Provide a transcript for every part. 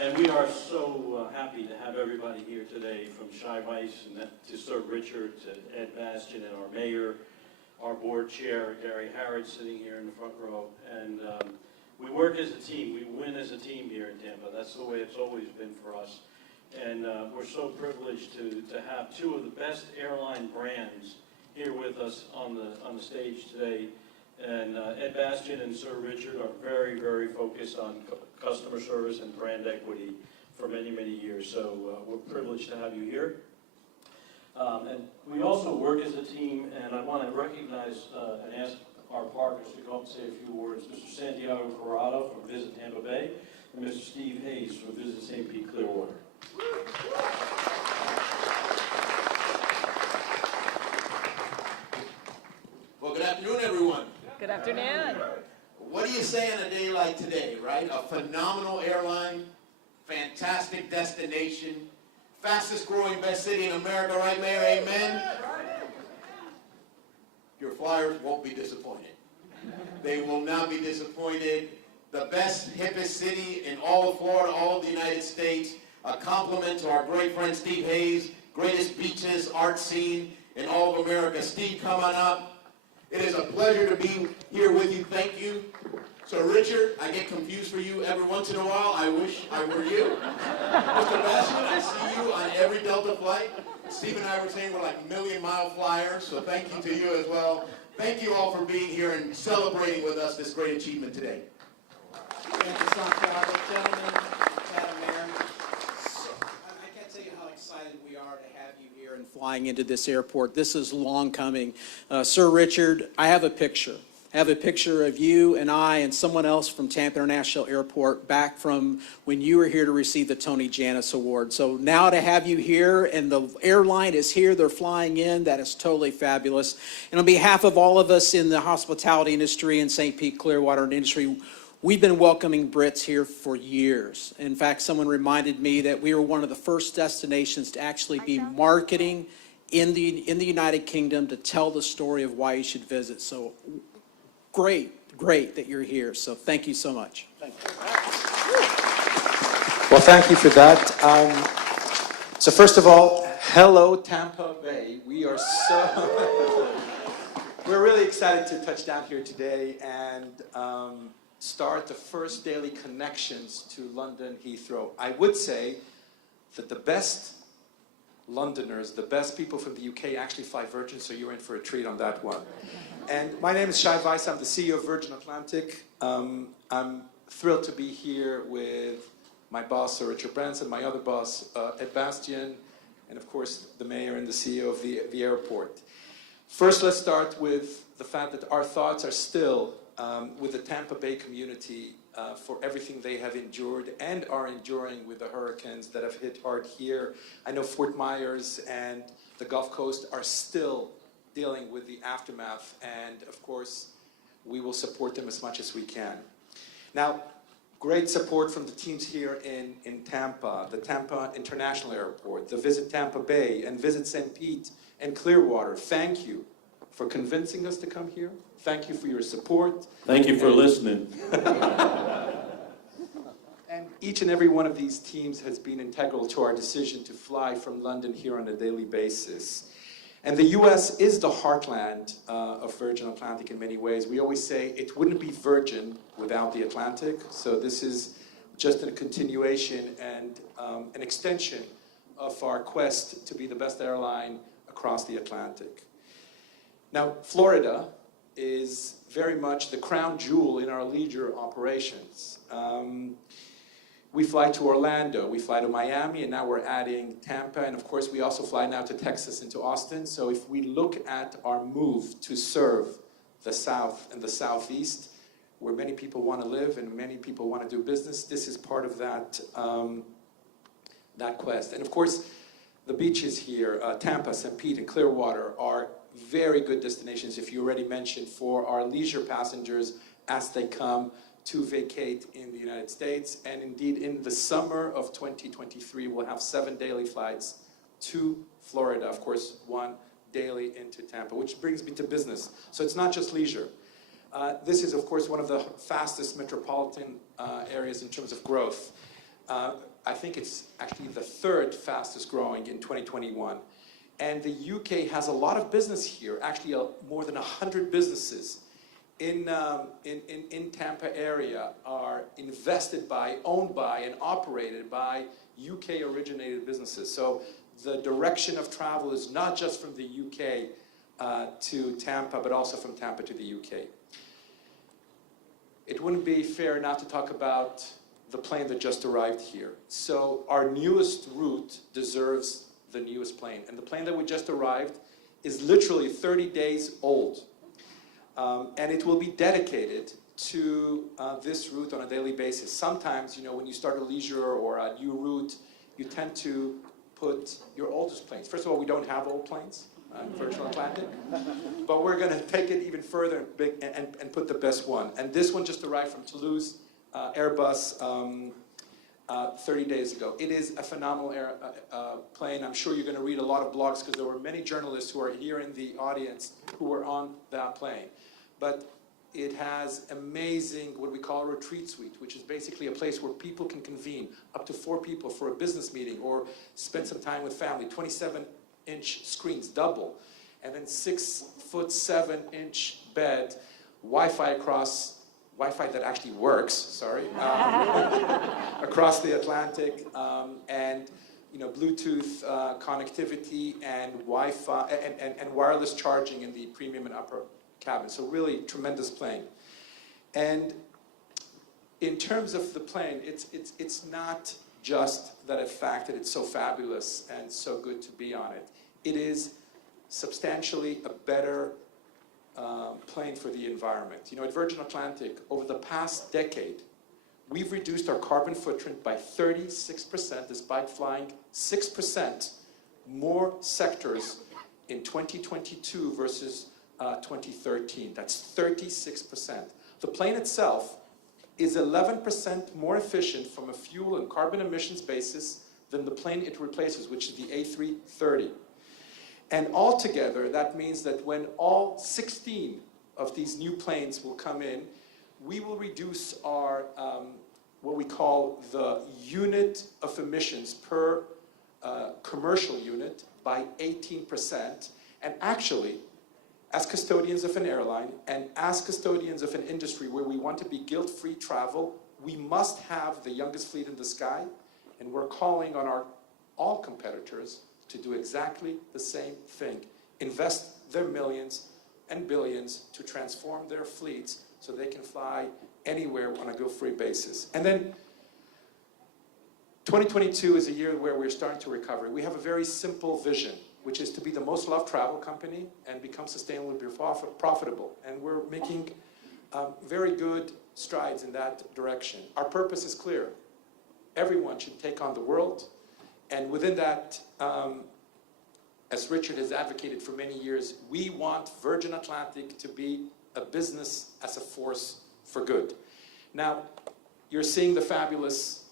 And we are so happy to have everybody here today, from Shai Weiss and to Sir Richard, to Ed Bastian and our mayor, our board chair, Gary Harrod, sitting here in the front row. And we work as a team. We win as a team here in Tampa. That's the way it's always been for us. And we're so privileged to have two of the best airline brands here with us on the stage today. And Ed Bastian and Sir Richard are very, very focused on customer service and brand equity for many, many years. So we're privileged to have you here. And we also work as a team, and I want to recognize and ask our partners to come up and say a few words. Mr. Santiago Corrado from Visit Tampa Bay, and Mr. Steve Hayes from Visit St. Pete Clearwater. Well, good afternoon, everyone. Good afternoon. What do you say on a day like today, right? A phenomenal airline, fantastic destination, fastest growing best city in America, right, Mayor? Amen? Your flyers won't be disappointed. They will not be disappointed. The best, hippest city in all of Florida, all of the United States. A compliment to our great friend Steve Hayes, greatest beaches, art scene in all of America. Steve, come on up. It is a pleasure to be here with you. Thank you. So, Richard, I get confused for you every once in a while. I wish I were you. Mr. Bastian, I see you on every Delta flight. Steve and I were saying we're like million-mile flyers, so thank you to you as well. Thank you all for being here and celebrating with us this great achievement today. Thank you, Santiago. Gentlemen, Madam Mayor, I can't tell you how excited we are to have you here and flying into this airport. This is long coming. Sir Richard, I have a picture. I have a picture of you and I and someone else from Tampa International Airport back from when you were here to receive the Tony Jannus Award. So now to have you here and the airline is here, they're flying in, that is totally fabulous. And on behalf of all of us in the hospitality industry and St. Pete Clearwater industry, we've been welcoming Brits here for years. In fact, someone reminded me that we were one of the first destinations to actually be marketing in the United Kingdom to tell the story of why you should visit. So great that you're here. So thank you so much. Thank you. Well, thank you for that. So first of all, hello Tampa Bay. We're really excited to touch down here today and start the first daily connections to London Heathrow. I would say that the best Londoners, the best people from the UK actually fly Virgin, so you're in for a treat on that one. And my name is Shai Weiss. I'm the CEO of Virgin Atlantic. I'm thrilled to be here with my boss, Sir Richard Branson, my other boss, Ed Bastian, and of course, the mayor and the CEO of the airport. First, let's start with the fact that our thoughts are still with the Tampa Bay community for everything they have endured and are enduring with the hurricanes that have hit hard here. I know Fort Myers and the Gulf Coast are still dealing with the aftermath, and of course, we will support them as much as we can. Now, great support from the teams here in Tampa, the Tampa International Airport, the Visit Tampa Bay, and Visit St. Pete and Clearwater. Thank you for convincing us to come here. Thank you for your support. Thank you for listening. And each and every one of these teams has been integral to our decision to fly from London here on a daily basis. And the US is the heartland of Virgin Atlantic in many ways. We always say it wouldn't be Virgin without the Atlantic. So this is just a continuation and an extension of our quest to be the best airline across the Atlantic. Now, Florida is very much the crown jewel in our leisure operations. We fly to Orlando, we fly to Miami, and now we're adding Tampa, and of course we also fly now to Texas and to Austin. So if we look at our move to serve the South and the Southeast, where many people want to live and many people want to do business, this is part of that, that quest. And of course, the beaches here, Tampa, St. Pete, and Clearwater are very good destinations, if you already mentioned, for our leisure passengers as they come to vacate in the United States. And indeed, in the summer of 2023, we'll have 7 daily flights to Florida, of course, 1 daily into Tampa, which brings me to business. So it's not just leisure. This is, of course, one of the fastest metropolitan areas in terms of growth. I think it's actually the third fastest growing in 2021. And the UK has a lot of business here, actually more than 100 businesses in Tampa area are invested by, owned by, and operated by UK originated businesses. So the direction of travel is not just from the UK to Tampa, but also from Tampa to the UK. It wouldn't be fair not to talk about the plane that just arrived here. So our newest route deserves the newest plane. And the plane that we just arrived is literally 30 days old. And it will be dedicated to this route on a daily basis. Sometimes, you know, when you start a leisure or a new route, you tend to put your oldest planes. First of all, we don't have old planes in Virgin Atlantic, but we're going to take it even further and put the best one. And this one just arrived from Toulouse, Airbus, 30 days ago. It is a phenomenal plane. I'm sure you're going to read a lot of blogs because there were many journalists who are here in the audience who were on that plane. But it has amazing, what we call a retreat suite, which is basically a place where people can convene, up to 4 people for a business meeting or spend some time with family. 27-inch screens, double. And then 6'7" bed, Wi-Fi that actually works, sorry, across the Atlantic, and you know, Bluetooth connectivity and Wi-Fi and wireless charging in the premium and upper cabin. So really tremendous plane. And in terms of the plane, it's not just the fact that it's so fabulous and so good to be on it. It is substantially a better plane for the environment. You know, at Virgin Atlantic, over the past decade, we've reduced our carbon footprint by 36%, despite flying 6% more sectors in 2022 versus 2013. That's 36%. The plane itself is 11% more efficient from a fuel and carbon emissions basis than the plane it replaces, which is the A330. And altogether, that means that when all 16 of these new planes will come in, we will reduce our, what we call the unit of emissions per commercial unit by 18%. And actually, as custodians of an airline and as custodians of an industry where we want to be guilt-free travel, we must have the youngest fleet in the sky, and we're calling on all competitors to do exactly the same thing. Invest their millions and billions to transform their fleets so they can fly anywhere on a guilt-free basis. And then 2022 is a year where we're starting to recover. We have a very simple vision, which is to be the most loved travel company and become sustainably profitable. And we're making very good strides in that direction. Our purpose is clear. Everyone should take on the world. And within that, as Richard has advocated for many years, we want Virgin Atlantic to be a business as a force for good. Now, you're seeing the fabulous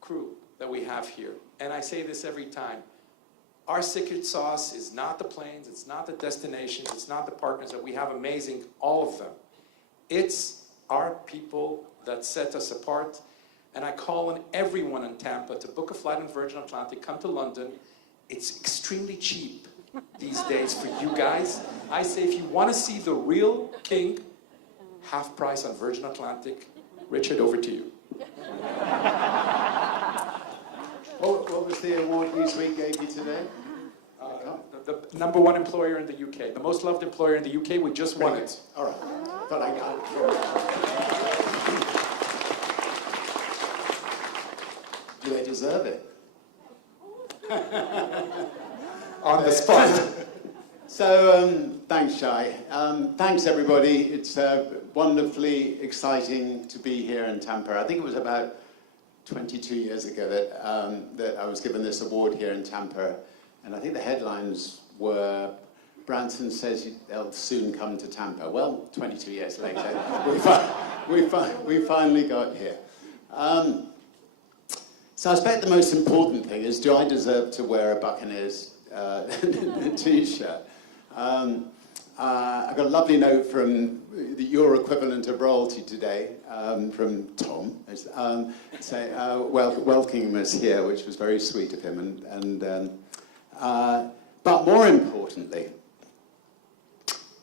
crew that we have here. And I say this every time. Our secret sauce is not the planes, it's not the destinations, it's not the partners that we have amazing, all of them. It's our people that set us apart. And I call on everyone in Tampa to book a flight on Virgin Atlantic, come to London. It's extremely cheap these days for you guys. I say if you want to see the real king, half price on Virgin Atlantic. Richard, over to you. What was the award Newsweek gave you today? The #1 employer in the UK. The most loved employer in the UK. We just won it. All right. Thought I got it. Do they deserve it? On the spot. So, thanks, Shai. Thanks, everybody. It's wonderfully exciting to be here in Tampa. I think it was about 22 years ago that I was given this award here in Tampa. And I think the headlines were, Branson says they'll soon come to Tampa. Well, 22 years later, we finally got here. So I expect the most important thing is, do I deserve to wear a Buccaneers t-shirt? I got a lovely note from your equivalent of royalty today, from Tom, welcoming us here, which was very sweet of him. But more importantly,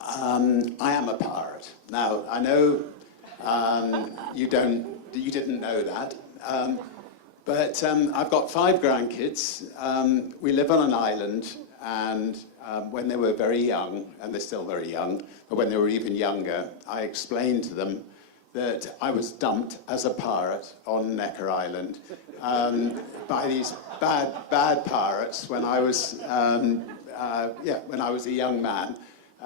I am a pirate. Now, I know you didn't know that, but I've got 5 grandkids. We live on an island, and when they were very young, and they're still very young, but when they were even younger, I explained to them that I was dumped as a pirate on Necker Island by these bad pirates when I was when I was a young man,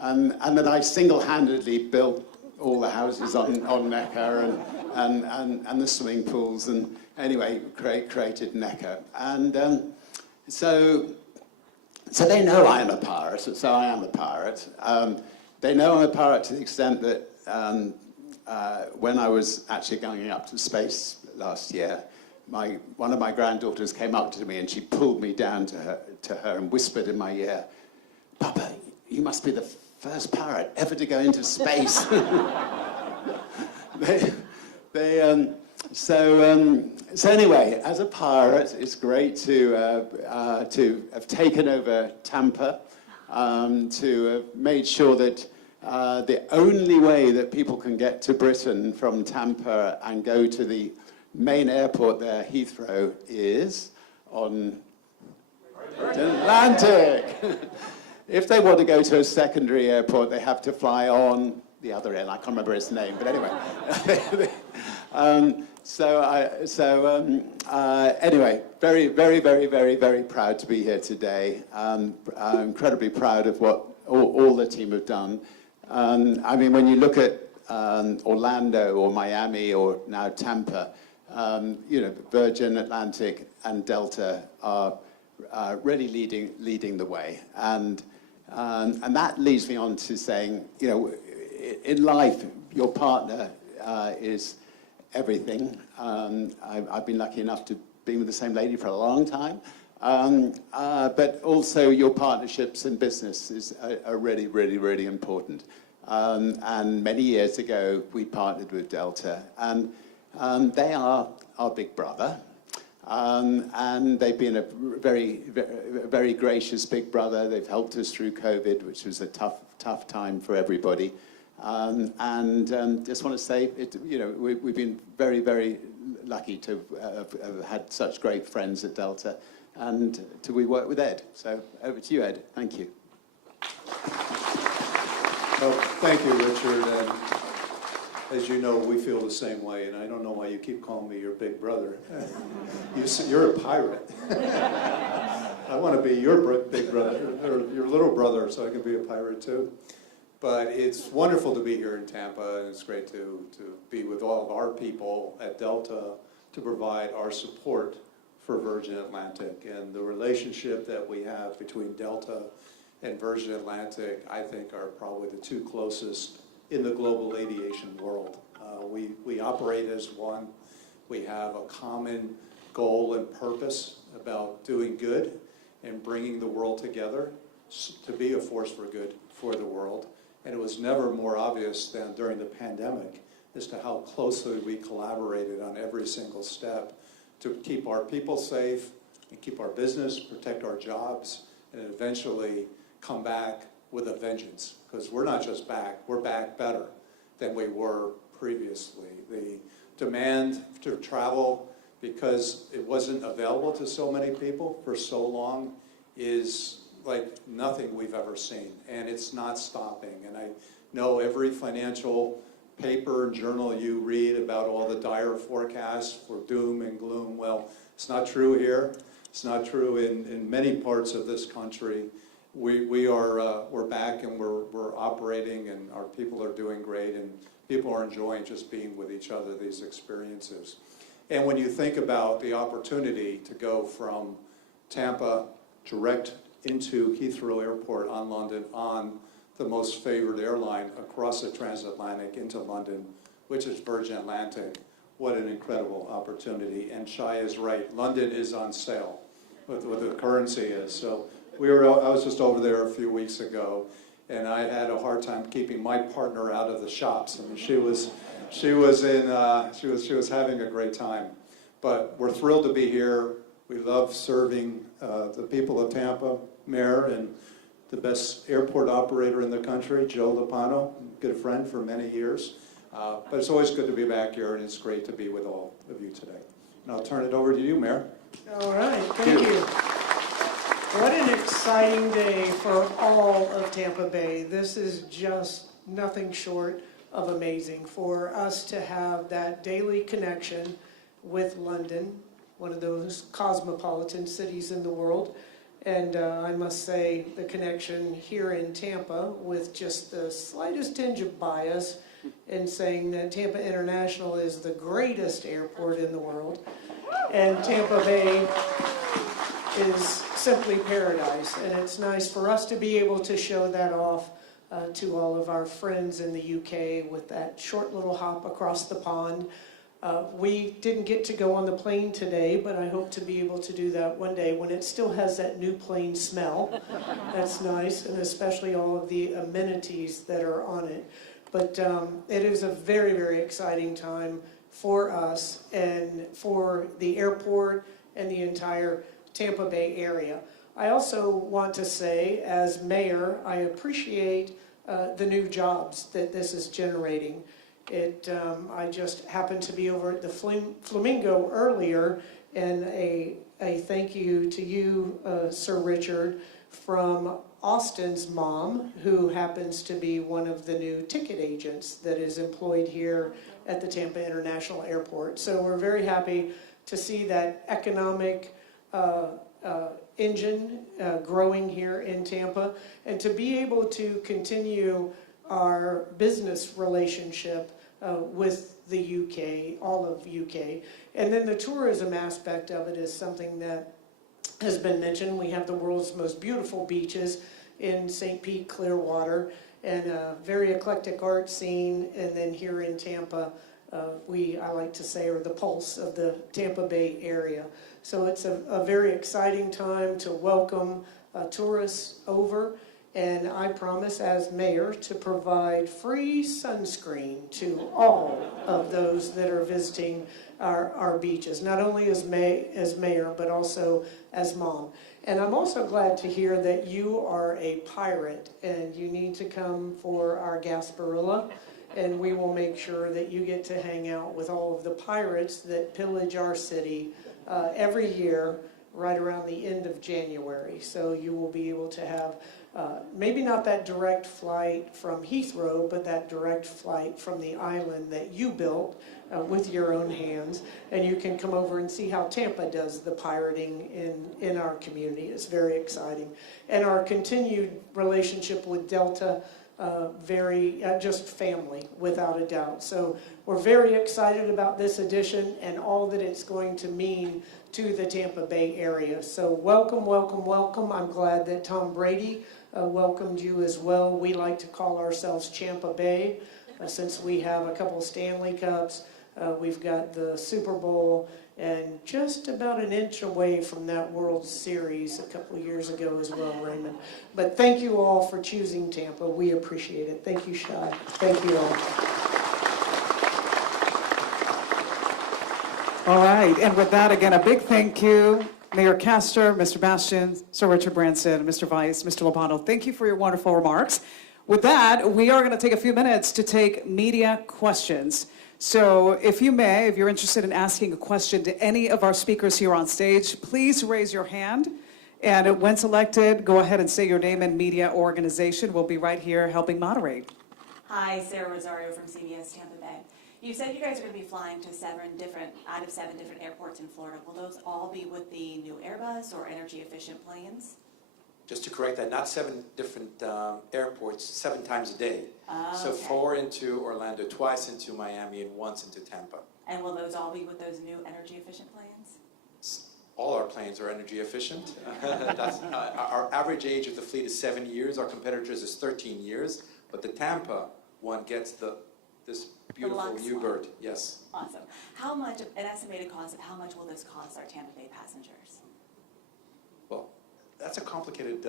and that I single-handedly built all the houses on Necker and the swimming pools, and anyway created Necker, and so they know I am a pirate. So I am a pirate. They know I'm a pirate to the extent that when I was actually going up to space last year, one of my granddaughters came up to me and she pulled me down to her and whispered in my ear, "Papa, you must be the first parrot ever to go into space." So anyway, as a pirate, it's great to have taken over Tampa, to have made sure that the only way that people can get to Britain from Tampa and go to the main airport there, Heathrow, is on Atlantic. If they want to go to a secondary airport, they have to fly on the other end. I can't remember its name, but anyway. Anyway, very proud to be here today. I'm incredibly proud of what all the team have done. I mean, when you look at Orlando or Miami or now Tampa, Virgin Atlantic and Delta are really leading the way, and that leads me on to saying, in life, your partner is everything. I've been lucky enough to be with the same lady for a long time, but also your partnerships in business are really important. And many years ago, we partnered with Delta, and they are our big brother. And they've been a very gracious big brother. They've helped us through COVID, which was a tough time for everybody. Just want to say, we've been very lucky to have had such great friends at Delta, and we work with Ed. So over to you, Ed. Thank you. Well, thank you, Richard. And as you know, we feel the same way, and I don't know why you keep calling me your big brother. You're a pirate. I want to be your big brother, or your little brother, so I can be a pirate too. But it's wonderful to be here in Tampa, and it's great to be with all of our people at Delta to provide our support for Virgin Atlantic. And the relationship that we have between Delta and Virgin Atlantic, I think, are probably the 2 closest in the global aviation world. We operate as one. We have a common goal and purpose about doing good and bringing the world together to be a force for good for the world. And it was never more obvious than during the pandemic as to how closely we collaborated on every single step to keep our people safe and keep our business, protect our jobs, and eventually come back with a vengeance. Because we're not just back, we're back better than we were previously. The demand to travel, because it wasn't available to so many people for so long, is like nothing we've ever seen, and it's not stopping. And I know every financial paper and journal you read about all the dire forecasts for doom and gloom. Well, it's not true here. It's not true in many parts of this country. We're back, and we're operating, and our people are doing great, and people are enjoying just being with each other, these experiences. And when you think about the opportunity to go from Tampa direct into Heathrow Airport on London on the most favored airline across the transatlantic into London, which is Virgin Atlantic, what an incredible opportunity. And Shai is right, London is on sale, what the currency is. So I was just over there a few weeks ago, and I had a hard time keeping my partner out of the shops. I mean, she was having a great time. But we're thrilled to be here. We love serving the people of Tampa, Mayor, and the best airport operator in the country, Joe Lopano, good friend for many years. But it's always good to be back here, and it's great to be with all of you today. And I'll turn it over to you, Mayor. All right, thank you. What an exciting day for all of Tampa Bay. This is just nothing short of amazing for us to have that daily connection with London, one of those cosmopolitan cities in the world. And I must say the connection here in Tampa with just the slightest tinge of bias in saying that Tampa International is the greatest airport in the world. And Tampa Bay is simply paradise. And it's nice for us to be able to show that off to all of our friends in the UK with that short little hop across the pond. We didn't get to go on the plane today, but I hope to be able to do that one day when it still has that new plane smell. That's nice, and especially all of the amenities that are on it. But it is a very, very exciting time for us and for the airport and the entire Tampa Bay area. I also want to say, as mayor, I appreciate the new jobs that this is generating. I just happened to be over at the Flamingo earlier, and a thank you to you, Sir Richard, from Austin's mom, who happens to be one of the new ticket agents that is employed here at the Tampa International Airport. So we're very happy to see that economic engine growing here in Tampa, and to be able to continue our business relationship with the UK, all of UK. And then the tourism aspect of it is something that has been mentioned. We have the world's most beautiful beaches in St. Pete, Clearwater, and a very eclectic art scene. And then here in Tampa, I like to say, are the pulse of the Tampa Bay area. So it's a very exciting time to welcome tourists over. And I promise as mayor to provide free sunscreen to all of those that are visiting our beaches, not only as mayor, but also as mom. And I'm also glad to hear that you are a pirate and you need to come for our Gasparilla, and we will make sure that you get to hang out with all of the pirates that pillage our city every year right around the end of January. So you will be able to have maybe not that direct flight from Heathrow, but that direct flight from the island that you built with your own hands. And you can come over and see how Tampa does the pirating in our community. It's very exciting. And our continued relationship with Delta, just family, without a doubt. So we're very excited about this addition and all that it's going to mean to the Tampa Bay area. So welcome, welcome, welcome. I'm glad that Tom Brady welcomed you as well. We like to call ourselves Tampa Bay since we have a couple of Stanley Cups. We've got the Super Bowl, and just about an inch away from that World Series a couple of years ago as well, Raymond. But thank you all for choosing Tampa. We appreciate it. Thank you, Shai. Thank you all. All right, and with that, again, a big thank you, Mayor Castor, Mr. Bastian, Sir Richard Branson, Mr. Vice, Mr. Lopano. Thank you for your wonderful remarks. With that, we are going to take a few minutes to take media questions. So if you may, if you're interested in asking a question to any of our speakers here on stage, please raise your hand. And when selected, go ahead and say your name and media organization. We'll be right here helping moderate. Hi, Sarah Rosario from CBS Tampa Bay. You said you guys are going to be flying to 7 different airports in Florida. Will those all be with the new Airbus or energy-efficient planes? Just to correct that, not 7 different airports, 7 times a day. So Okay. 4 into Orlando, twice into Miami, and once into Tampa. And will those all be with those new energy-efficient planes? All our planes are energy efficient. Our average age of the fleet is 7 years. Our competitors is 13 years. But the Tampa one gets this beautiful Lux new one. bird. Yes. Awesome. How much, an estimated cost of how much will this cost our Tampa Bay passengers? Well, That's a complicated,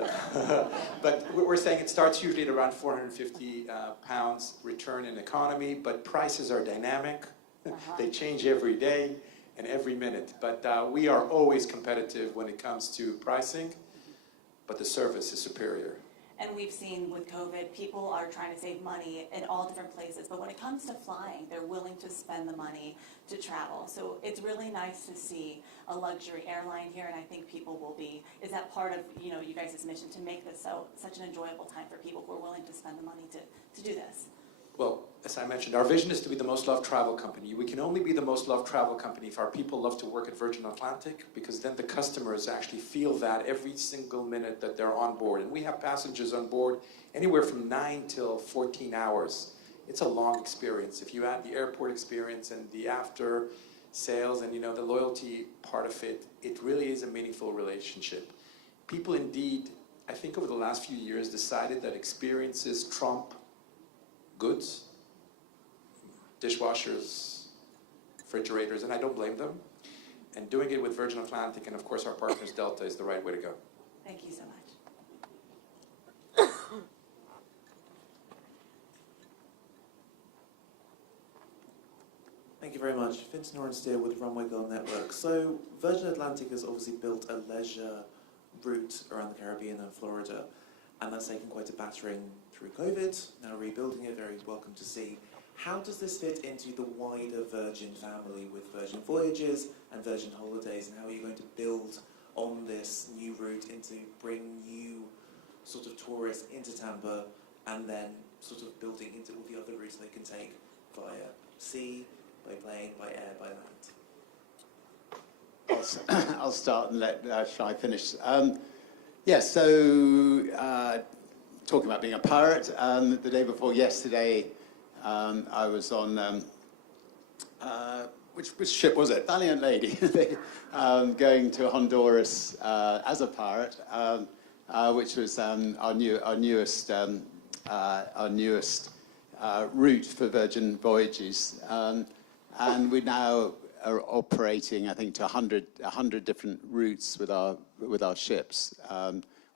but we're saying it starts usually at around 450 pounds return in economy, but prices are dynamic. They change every day and every minute. But we are always competitive when it comes to pricing, but the service is superior. And we've seen with COVID, people are trying to save money in all different places. But when it comes to flying, they're willing to spend the money to travel. So it's really nice to see a luxury airline here, and I think people will be. Is that part of you guys' mission to make this such an enjoyable time for people who are willing to spend the money to do this? Well, as I mentioned, our vision is to be the most loved travel company. We can only be the most loved travel company if our people love to work at Virgin Atlantic, because then the customers actually feel that every single minute that they're on board. And we have passengers on board anywhere from 9 till 14 hours. It's a long experience. If you add the airport experience and the after sales and the loyalty part of it, it really is a meaningful relationship. People indeed, I think over the last few years, decided that experiences trump goods, dishwashers, refrigerators, and I don't blame them. And doing it with Virgin Atlantic and of course our partners Delta is the right way to go. Thank you so much. Thank you very much. Vince Norensteer with Runway Girl Network. So Virgin Atlantic has obviously built a leisure route around the Caribbean and Florida, and that's taken quite a battering through COVID, now rebuilding it, very welcome to see. How does this fit into the wider Virgin family with Virgin Voyages and Virgin Holidays, and how are you going to build on this new route into bring new sort of tourists into Tampa and then sort of building into all the other routes they can take via sea, by plane, by air, by land? I'll start and let Shai finish. Yes, so talking about being a pirate, the day before yesterday, I was on, which ship was it? Valiant Lady, going to Honduras as a pirate, which was our newest route for Virgin Voyages. And we now are operating, I think, to 100 different routes with our ships.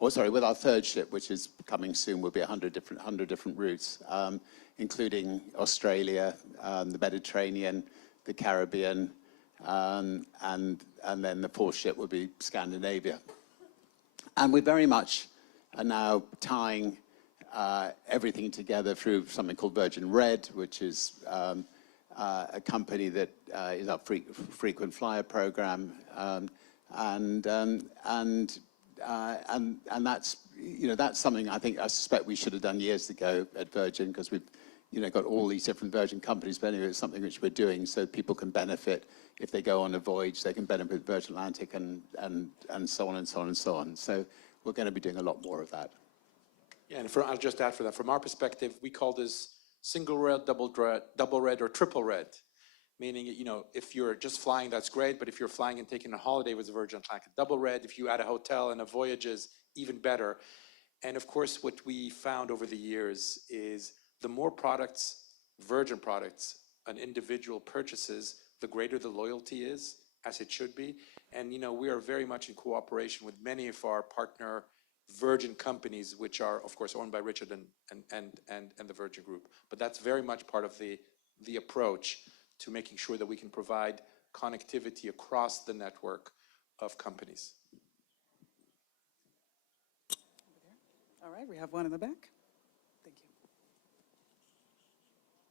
With our third ship, which is coming soon, will be 100 different routes, including Australia, the Mediterranean, the Caribbean, and then the fourth ship will be Scandinavia. And we very much are now tying everything together through something called Virgin Red, which is a company that is our frequent flyer program, and that's that's something I suspect we should have done years ago at Virgin, because we've got all these different Virgin companies. But anyway, it's something which we're doing so people can benefit if they go on a voyage. They can benefit with Virgin Atlantic and so on and so on and so on. So we're going to be doing a lot more of that. Yeah, and I'll just add for that. From our perspective, we call this single red, double red, or triple red. Meaning, if you're just flying, that's great. But if you're flying and taking a holiday with Virgin Atlantic, double red. If you add a hotel and a voyages, even better. And of course, what we found over the years is the more products, Virgin products, an individual purchases, the greater the loyalty is, as it should be. And we are very much in cooperation with many of our partner Virgin companies, which are, of course, owned by Richard and the Virgin Group. But that's very much part of the approach to making sure that we can provide connectivity across the network of companies. All right, we have one in the back. Thank you.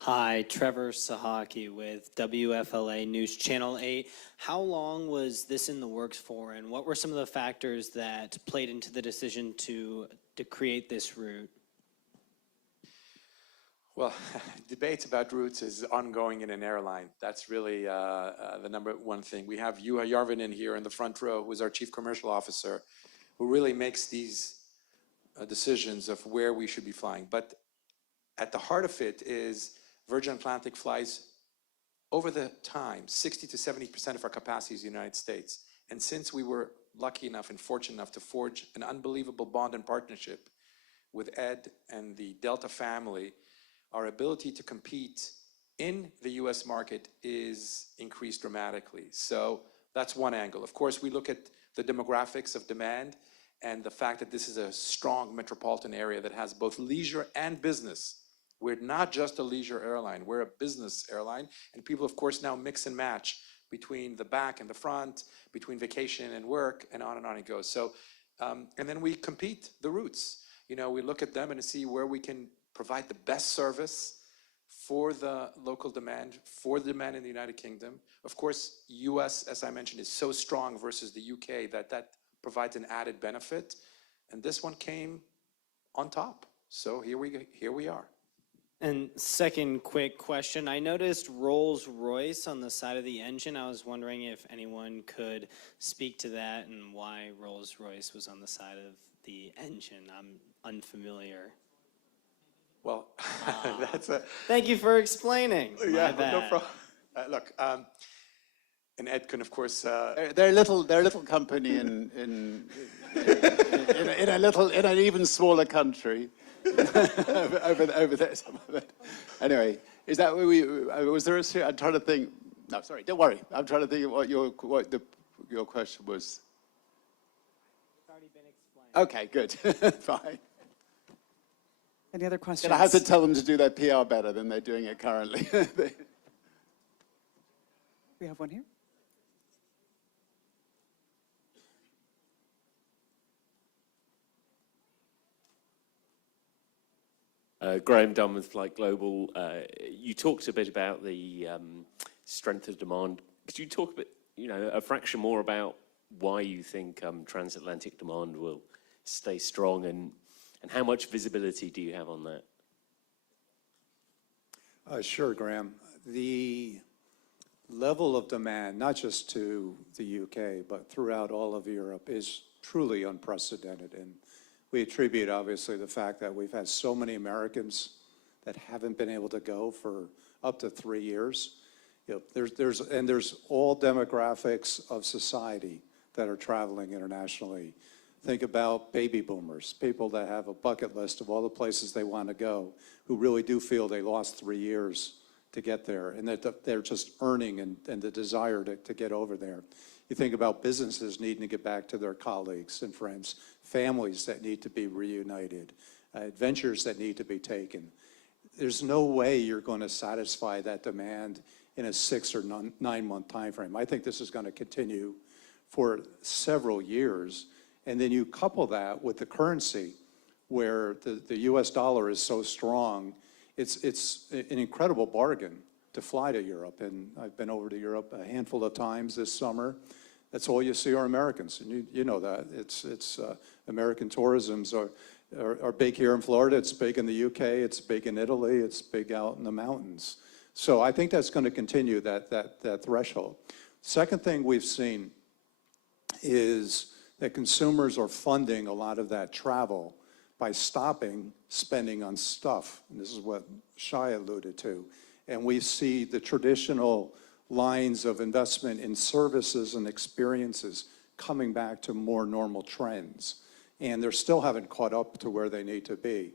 Hi, Trevor Sahaki with WFLA News Channel 8. How long was this in the works for, and what were some of the factors that played into the decision to create this route? Well, debates about routes is ongoing in an airline. That's really the number one thing. We have Juha Jarvinen here in the front row, who is our Chief Commercial Officer, who really makes these decisions of where we should be flying. But at the heart of it is Virgin Atlantic flies over the time, 60 to 70% of our capacity is the United States. And since we were lucky enough and fortunate enough to forge an unbelievable bond and partnership with Ed and the Delta family, our ability to compete in the US market is increased dramatically. So that's one angle. Of course, we look at the demographics of demand, And the fact that this is a strong metropolitan area that has both leisure and business. We're not just a leisure airline, we're a business airline. And people, of course, now mix and match between the back and the front, between vacation and work, and on it goes. So, and then we compete the routes. You know, we look at them and see where we can provide the best service for the local demand, for the demand in the United Kingdom. Of course, US, as I mentioned, is so strong versus the UK that provides an added benefit. And this one came on top. So here we are. And second quick question, I noticed Rolls-Royce on the side of the engine. I was wondering if anyone could speak to that and why Rolls-Royce was on the side of the engine. I'm unfamiliar. Well, that's a... Thank you for explaining. Yeah, My bad. no problem. Look, and Ed can, of course... They're a little company in an even smaller country. over there. Anyway, is that where was there I'm trying to think. No, sorry, don't worry. I'm trying to think of what your question was. It's already been explained. Okay, good. Fine. Any other questions? And I have to tell them to do their PR better than they're doing it currently. We have one here. Graham Dunn with Flight Global. You talked a bit about the strength of demand. Could you talk a bit, a fraction more about why you think transatlantic demand will stay strong and how much visibility do you have on that? Sure, Graham. The level of demand, not just to the UK, but throughout all of Europe, is truly unprecedented. And we attribute, obviously, the fact that we've had so many Americans that haven't been able to go for up to 3 years. There's all demographics of society that are traveling internationally. Think about baby boomers, people that have a bucket list of all the places they want to go, who really do feel they lost 3 years to get there, and that they're just earning and the desire to get over there. You think about businesses needing to get back to their colleagues and friends, families that need to be reunited, adventures that need to be taken. There's no way you're going to satisfy that demand in a 6 or 9 month time frame. I think this is going to continue for several years. And then you couple that with the currency, where the US dollar is so strong, it's an incredible bargain to fly to Europe. And I've been over to Europe a handful of times this summer. That's all you see are Americans, and you know that. It's American tourisms are big here in Florida, it's big in the UK, it's big in Italy, it's big out in the mountains. So I think that's going to continue, that threshold. Second thing we've seen is that consumers are funding a lot of that travel by stopping spending on stuff. And this is what Shai alluded to. And we see the traditional lines of investment in services and experiences coming back to more normal trends. And they still haven't caught up to where they need to be.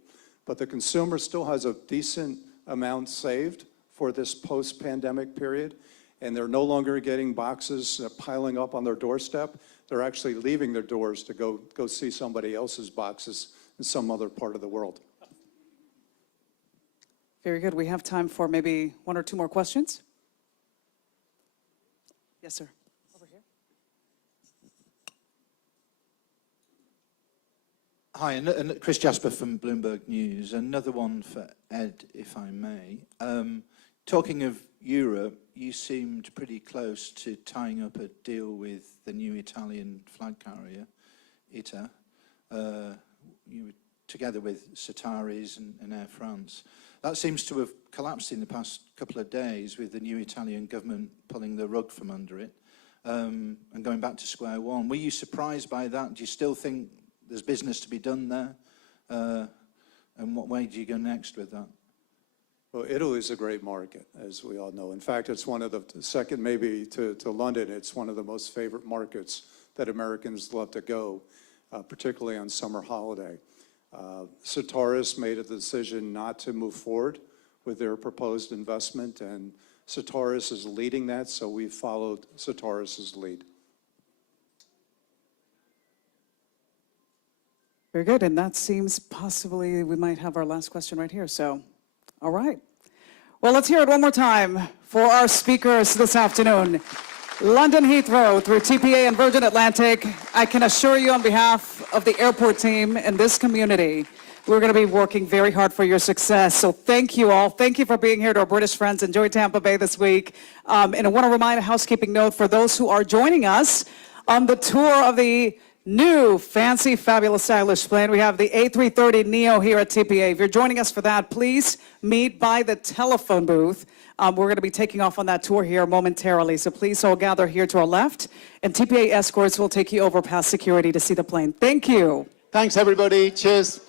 But the consumer still has a decent amount saved for this post-pandemic period. And they're no longer getting boxes piling up on their doorstep. They're actually leaving their doors to go see somebody else's boxes in some other part of the world. Very good. We have time for maybe 1 or 2 more questions. Yes, sir. Over here. Hi, and Chris Jasper from Bloomberg News. Another one for Ed, if I may. Talking of Europe, you seemed pretty close to tying up a deal with the new Italian flag carrier, ITA. You were together with Centaris and Air France. That seems to have collapsed in the past couple of days, with the new Italian government pulling the rug from under it and going back to square one. Were you surprised by that? Do you still think there's business to be done there? And what way do you go next with that? Well, Italy is a great market, as we all know. In fact, it's one of the second maybe to London. It's one of the most favorite markets that Americans love to go, particularly on summer holiday. Centaris made a decision not to move forward with their proposed investment, and Centaris is leading that, so we followed Centaris's lead. Very good, and that seems possibly we might have our last question right here, so, all right. Well, let's hear it one more time for our speakers this afternoon. London Heathrow through TPA and Virgin Atlantic, I can assure you on behalf of the airport team and this community, we're going to be working very hard for your success. So thank you all. Thank you for being here to our British friends. Enjoy Tampa Bay this week. And I want to remind a housekeeping note for those who are joining us on the tour of the new, fancy, fabulous, stylish plane. We have the A330 Neo here at TPA. If you're joining us for that, please meet by the telephone booth. We're going to be taking off on that tour here momentarily, so please all gather here to our left, and TPA escorts will take you over past security to see the plane. Thank you. Thanks, everybody. Cheers.